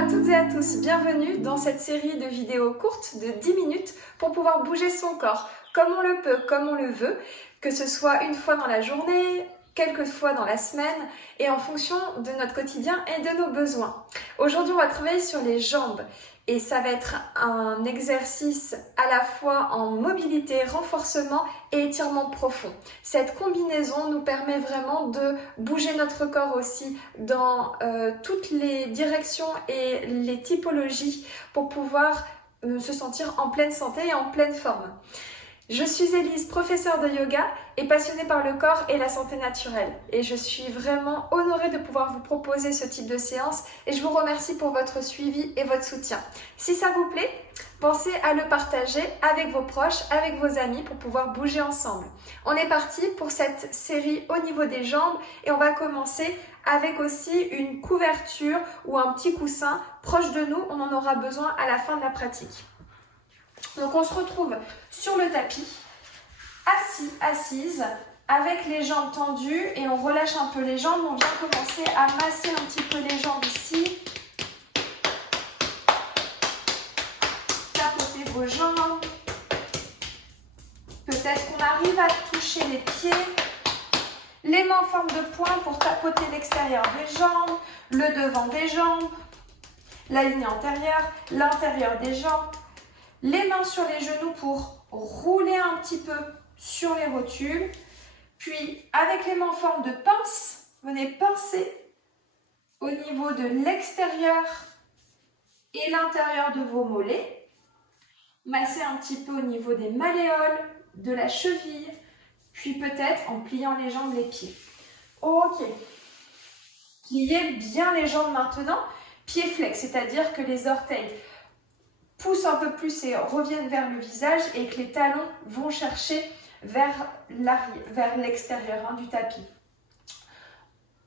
à toutes et à tous, bienvenue dans cette série de vidéos courtes de 10 minutes pour pouvoir bouger son corps comme on le peut, comme on le veut, que ce soit une fois dans la journée, quelques fois dans la semaine et en fonction de notre quotidien et de nos besoins. Aujourd'hui, on va travailler sur les jambes et ça va être un exercice à la fois en mobilité, renforcement et étirement profond. Cette combinaison nous permet vraiment de bouger notre corps aussi dans toutes les directions et les typologies pour pouvoir se sentir en pleine santé et en pleine forme. Je suis Élise, professeure de yoga et passionnée par le corps et la santé naturelle. Et je suis vraiment honorée de pouvoir vous proposer ce type de séance et je vous remercie pour votre suivi et votre soutien. Si ça vous plaît, pensez à le partager avec vos proches, avec vos amis pour pouvoir bouger ensemble. On est parti pour cette série au niveau des jambes et on va commencer avec aussi une couverture ou un petit coussin proche de nous. On en aura besoin à la fin de la pratique. Donc on se retrouve sur le tapis, assis, assise, avec les jambes tendues et on relâche un peu les jambes. On vient commencer à masser un petit peu les jambes ici. Tapotez vos jambes. Peut-être qu'on arrive à toucher les pieds. Les mains en forme de poing pour tapoter l'extérieur des jambes, le devant des jambes, la ligne antérieure, l'intérieur des jambes. Les mains sur les genoux pour rouler un petit peu sur les rotules. Puis, avec les mains en forme de pince, venez pincer au niveau de l'extérieur et l'intérieur de vos mollets. Massez un petit peu au niveau des malléoles, de la cheville, puis peut-être en pliant les jambes, les pieds. Ok. Pliez bien les jambes maintenant. Pieds flex, c'est-à-dire que les orteils poussent un peu plus et reviennent vers le visage et que les talons vont chercher vers l'extérieur du tapis.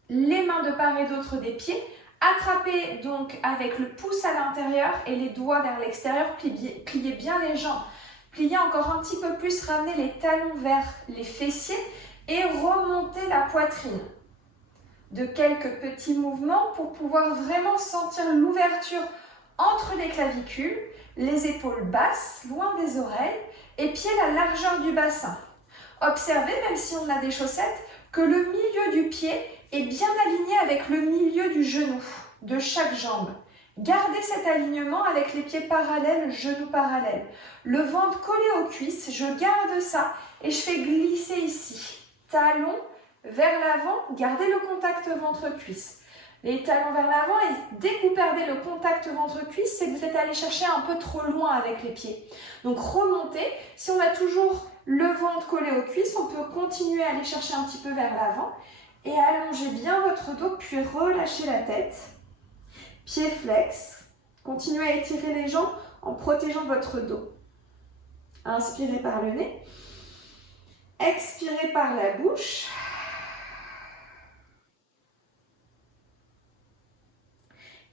Les mains de part et d'autre des pieds, attrapez donc avec le pouce à l'intérieur et les doigts vers l'extérieur, pliez bien les jambes. Pliez encore un petit peu plus, ramenez les talons vers les fessiers et remontez la poitrine. De quelques petits mouvements pour pouvoir vraiment sentir l'ouverture entre les clavicules, les épaules basses, loin des oreilles, et pieds la largeur du bassin. Observez, même si on a des chaussettes, que le milieu du pied est bien aligné avec le milieu du genou, de chaque jambe. Gardez cet alignement avec les pieds parallèles, genoux parallèles. Le ventre collé aux cuisses, je garde ça et je fais glisser ici. Talons vers l'avant, gardez le contact ventre-cuisse. Les talons vers l'avant et dès que vous perdez le contact ventre-cuisse, c'est que vous êtes allé chercher un peu trop loin avec les pieds. Donc remontez. Si on a toujours le ventre collé aux cuisses, on peut continuer à aller chercher un petit peu vers l'avant et allongez bien votre dos puis relâchez la tête. Pieds flex. Continuez à étirer les jambes en protégeant votre dos. Inspirez par le nez. Expirez par la bouche.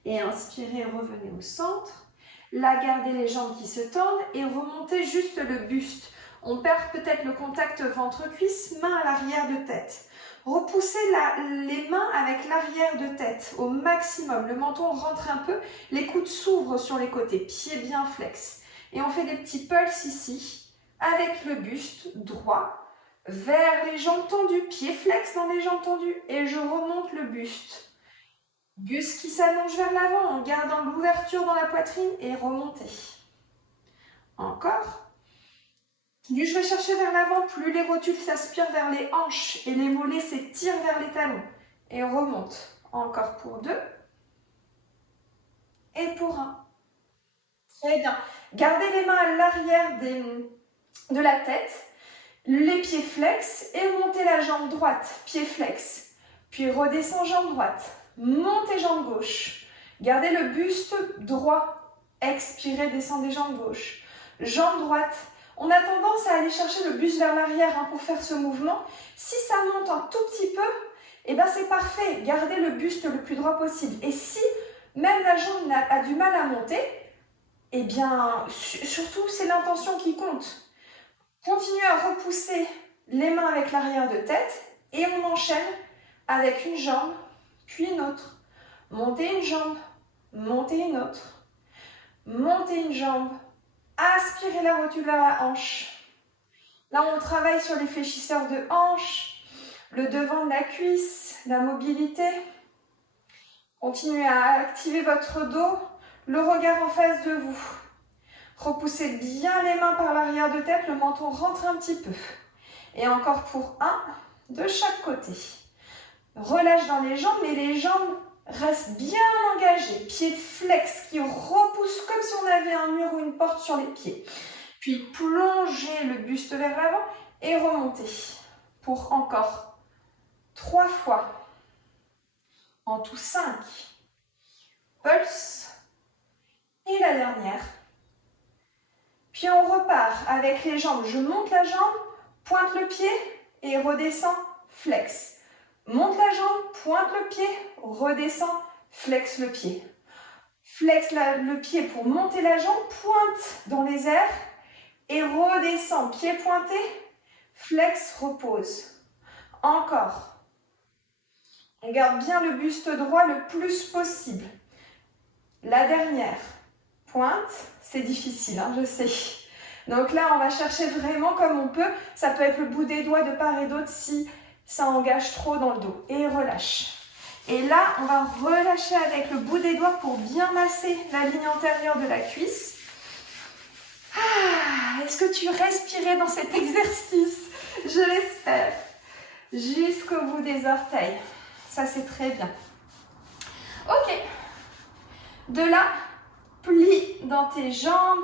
Et inspirez, revenez au centre. Là, gardez les jambes qui se tendent et remontez juste le buste. On perd peut-être le contact ventre-cuisse, main à l'arrière de tête. Repoussez les mains avec l'arrière de tête au maximum. Le menton rentre un peu, les coudes s'ouvrent sur les côtés, pieds bien flex. Et on fait des petits pulses ici, avec le buste droit, vers les jambes tendues, pieds flex dans les jambes tendues. Et je remonte le buste. Buste qui s'allonge vers l'avant en gardant l'ouverture dans la poitrine et remontez. Encore. Plus je vais chercher vers l'avant, plus les rotules s'aspirent vers les hanches et les mollets s'étirent vers les talons. Et on remonte. Encore pour 2. Et pour 1. Très bien. Gardez les mains à l'arrière de la tête. Les pieds flex et montez la jambe droite. Pied flex. Puis redescend jambe droite. Montez jambe gauche. Gardez le buste droit. Expirez, descendez jambe gauche. Jambe droite. On a tendance à aller chercher le buste vers l'arrière pour faire ce mouvement. Si ça monte un tout petit peu, c'est parfait. Gardez le buste le plus droit possible. Et si même la jambe a du mal à monter, surtout c'est l'intention qui compte. Continuez à repousser les mains avec l'arrière de tête et on enchaîne avec une jambe, puis une autre. Montez une jambe, montez une autre, montez une jambe, aspirez la rotule vers la hanche. Là, on travaille sur les fléchisseurs de hanche, le devant de la cuisse, la mobilité. Continuez à activer votre dos, le regard en face de vous. Repoussez bien les mains par l'arrière de tête, le menton rentre un petit peu. Et encore pour un, de chaque côté. Relâche dans les jambes, mais les jambes restent bien engagées. Pieds flex qui repoussent comme si on avait un mur ou une porte sur les pieds. Puis plongez le buste vers l'avant et remontez. Pour encore 3 fois. En tout 5. Pulse. Et la dernière. Puis on repart avec les jambes. Je monte la jambe, pointe le pied et redescends, flex. Monte la jambe, pointe le pied, redescends, flex le pied. Flex le pied pour monter la jambe, pointe dans les airs et redescends, pied pointé, flex, repose. Encore. On garde bien le buste droit le plus possible. La dernière. Pointe, c'est difficile, hein, je sais. Donc là, on va chercher vraiment comme on peut. Ça peut être le bout des doigts de part et d'autre si ça engage trop dans le dos. Et relâche. Et là, on va relâcher avec le bout des doigts pour bien masser la ligne antérieure de la cuisse. Ah, est-ce que tu respirais dans cet exercice? Je l'espère. Jusqu'au bout des orteils. Ça, c'est très bien. Ok. De là, plie dans tes jambes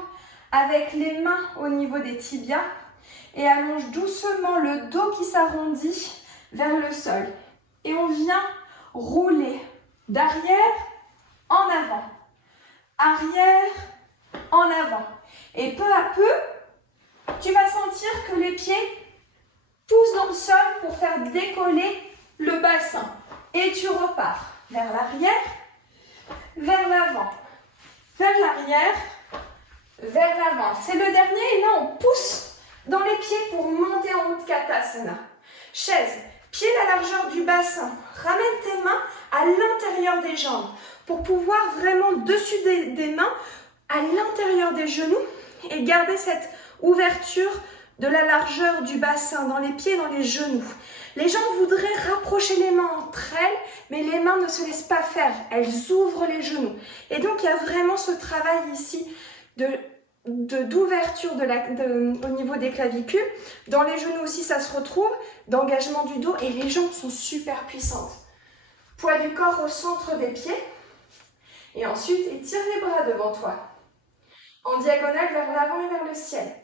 avec les mains au niveau des tibias et allonge doucement le dos qui s'arrondit vers le sol. Et on vient rouler d'arrière en avant. Arrière en avant. Et peu à peu, tu vas sentir que les pieds poussent dans le sol pour faire décoller le bassin. Et tu repars vers l'arrière, vers l'avant, vers l'arrière, vers l'avant. C'est le dernier et là on pousse dans les pieds pour monter en Utkatasana. Chaise, pied à la largeur du bassin. Ramène tes mains à l'intérieur des jambes pour pouvoir vraiment dessus des mains, à l'intérieur des genoux et garder cette ouverture de la largeur du bassin dans les pieds et dans les genoux. Les gens voudraient rapprocher les mains entre elles, mais les mains ne se laissent pas faire. Elles ouvrent les genoux. Et donc, il y a vraiment ce travail ici d'ouverture au niveau des clavicules. Dans les genoux aussi, ça se retrouve, d'engagement du dos. Et les jambes sont super puissantes. Poids du corps au centre des pieds. Et ensuite, étire les bras devant toi. En diagonale vers l'avant et vers le ciel.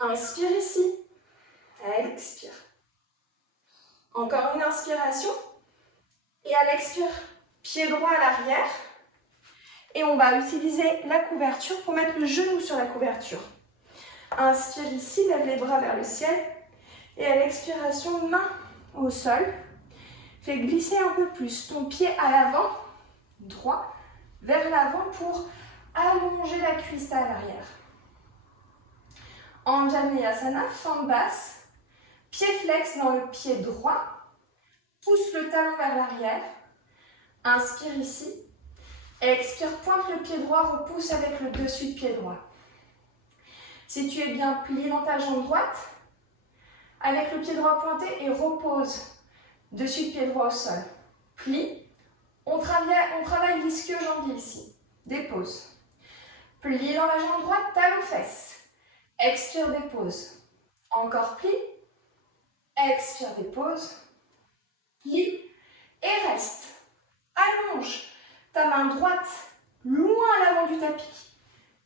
Inspire ici. Expire. Encore une inspiration. Et à l'expire, pied droit à l'arrière. Et on va utiliser la couverture pour mettre le genou sur la couverture. Inspire ici, lève les bras vers le ciel. Et à l'expiration, main au sol. Fais glisser un peu plus ton pied à l'avant, droit, vers l'avant pour allonger la cuisse à l'arrière. Anjaneyasana, forme basse. Pied flex dans le pied droit. Pousse le talon vers l'arrière. Inspire ici. Expire, pointe le pied droit, repousse avec le dessus de pied droit. Si tu es bien plié dans ta jambe droite, avec le pied droit pointé et repose dessus de pied droit au sol. Plie. On travaille l'ischio-jambier ici. Dépose. Plie dans la jambe droite, talon fesses. Expire, dépose. Encore plie. Expire, dépose. Plie et reste. Allonge ta main droite loin à l'avant du tapis.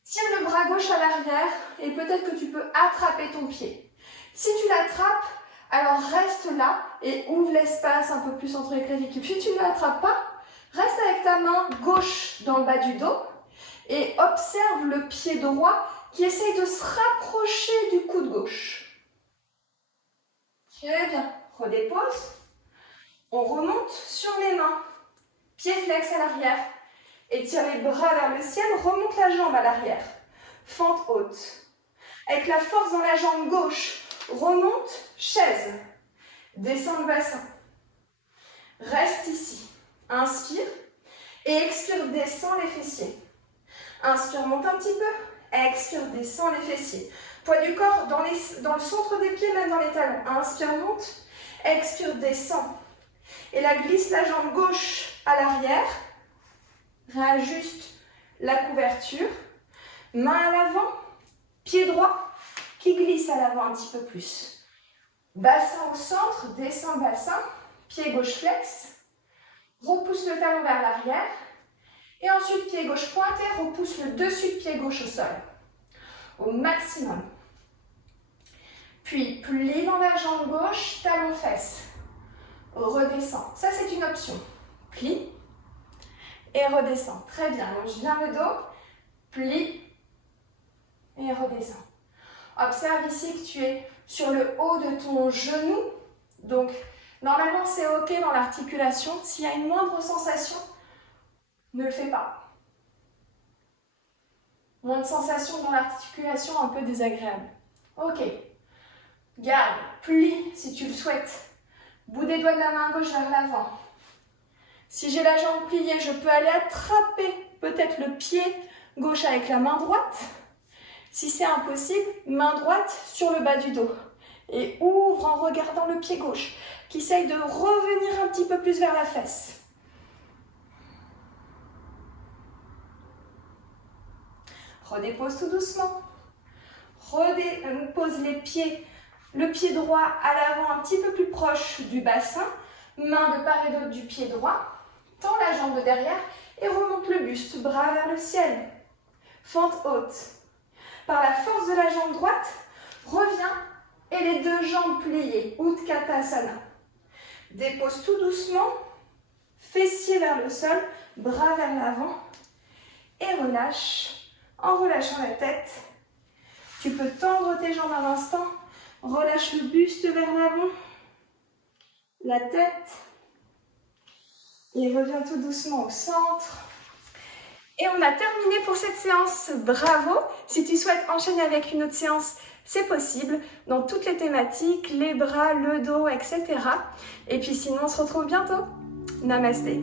Tire le bras gauche à l'arrière et peut-être que tu peux attraper ton pied. Si tu l'attrapes, alors reste là et ouvre l'espace un peu plus entre les clavicules. Si tu ne l'attrapes pas, reste avec ta main gauche dans le bas du dos et observe le pied droit qui essaye de se rapprocher du coude gauche. Très bien. Redépose. On remonte sur les mains. Pied flex à l'arrière. Étire les bras vers le ciel. Remonte la jambe à l'arrière. Fente haute. Avec la force dans la jambe gauche. Remonte, chaise. Descends le bassin. Reste ici. Inspire. Et expire, descends les fessiers. Inspire, monte un petit peu. Expire, descends les fessiers. Poids du corps dans le centre des pieds, même dans les talons. Inspire, monte. Expire, descends. Et là, glisse la jambe gauche à l'arrière. Réajuste la couverture. Main à l'avant. Pied droit qui glisse à l'avant un petit peu plus. Bassin au centre, descends bassin. Pied gauche flex. Repousse le talon vers l'arrière. Et ensuite, pied gauche pointé, repousse le dessus de pied gauche au sol. Au maximum. Puis, plie dans la jambe gauche, talon fesse. Redescends. Ça, c'est une option. Plie et redescends. Très bien. Longe bien le dos. Plie et redescends. Observe ici que tu es sur le haut de ton genou. Donc, normalement, c'est OK dans l'articulation. S'il y a une moindre sensation, ne le fais pas. Moins de sensation dans l'articulation, un peu désagréable. OK. Garde, plie si tu le souhaites. Bout des doigts de la main gauche vers l'avant. Si j'ai la jambe pliée, je peux aller attraper peut-être le pied gauche avec la main droite. Si c'est impossible, main droite sur le bas du dos. Et ouvre en regardant le pied gauche, qui essaye de revenir un petit peu plus vers la fesse. Redépose tout doucement. Redépose les pieds, le pied droit à l'avant un petit peu plus proche du bassin. Main de part et d'autre du pied droit. Tends la jambe de derrière et remonte le buste, bras vers le ciel. Fente haute. Par la force de la jambe droite, reviens et les deux jambes pliées, Utkatasana. Dépose tout doucement, fessiers vers le sol, bras vers l'avant et relâche. En relâchant la tête, tu peux tendre tes jambes un instant, relâche le buste vers l'avant, la tête et reviens tout doucement au centre. Et on a terminé pour cette séance, bravo! Si tu souhaites enchaîner avec une autre séance, c'est possible, dans toutes les thématiques, les bras, le dos, etc. Et puis sinon, on se retrouve bientôt. Namasté!